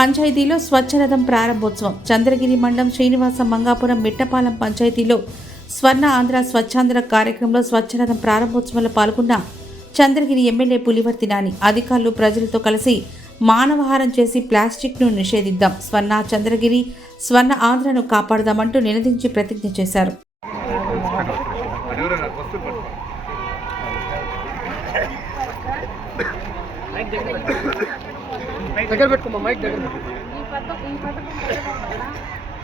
పంచాయతీలో స్వచ్ఛరథం ప్రారంభోత్సవం. చంద్రగిరి మండలం శ్రీనివాస మంగాపురం మిట్టపాలెం పంచాయతీలో స్వర్ణ ఆంధ్ర స్వచ్ఛాంధ్ర కార్యక్రమంలో స్వచ్ఛరథం ప్రారంభోత్సవంలో పాల్గొన్న చంద్రగిరి ఎమ్మెల్యే పులివర్తి నాని. అధికారులు ప్రజలతో కలిసి మానవహారం చేసి ప్లాస్టిక్ను నిషేధిద్దాం. స్వర్ణ చంద్రగిరి స్వర్ణ ఆంధ్రను కాపాడదామంటూ నినదించి ప్రతిజ్ఞ చేశారు. దగ్గర పెట్టుకోమా మైక్ దగ్గర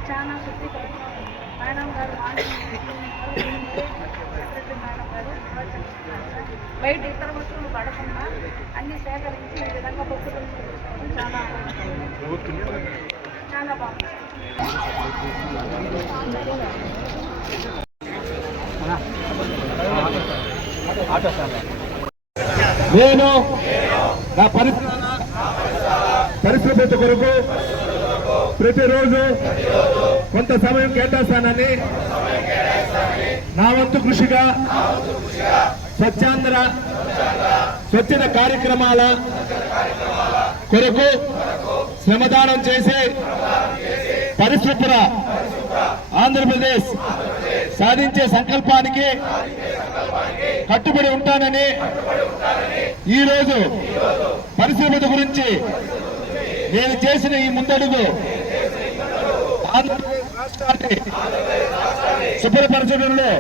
చాలా మేడం గారు. బయట ఇతర వస్తువులు పడకుండా అన్ని సేకరించి ఈ విధంగా బొక్కులు తీసుకోవడం చాలా ఆనందం. చాలా బాగుంది నేను నా పరిశ్రమ పరిశుభ్రత కొరకు ప్రతిరోజు కొంత సమయం కేటాయిస్తానని నా వంతు కృషిగా స్వచ్ఛాంధ్ర స్వచ్ఛత కార్యక్రమాల కొరకు శ్రమదానం చేసి పరిశుభ్ర ఆంధ్రప్రదేశ్ సాధించే సంకల్పానికి కట్టుబడి ఉంటానని ఈరోజు పరిశ్రమత గురించి నేను చేసిన ఈ ముందడుగు ఆంధ్రప్రదేశ్ రాష్ట్రాన్ని శుభ్రపరచడంలో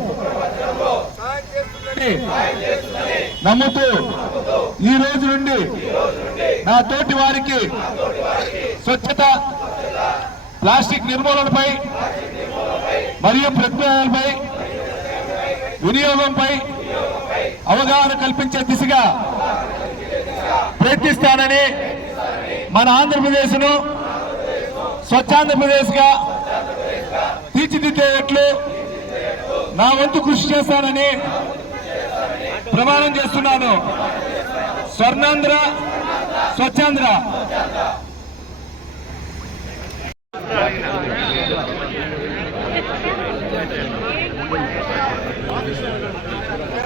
నమ్ముతూ ఈ రోజు నుండి నా తోటి వారికి స్వచ్ఛత ప్లాస్టిక్ నిర్మూలనపై మరియు ప్రజ్ఞానాలపై వినియోగంపై అవగాహన కల్పించే దిశగా ప్రయత్నిస్తానని మన ఆంధ్రప్రదేశ్ను స్వచ్ఛాంధ్రప్రదేశ్గా నా వంతు కృషి చేస్తానని ప్రమాణం చేస్తున్నాను. స్వర్ణాంధ్ర స్వచ్ఛాంధ్ర. Thank you.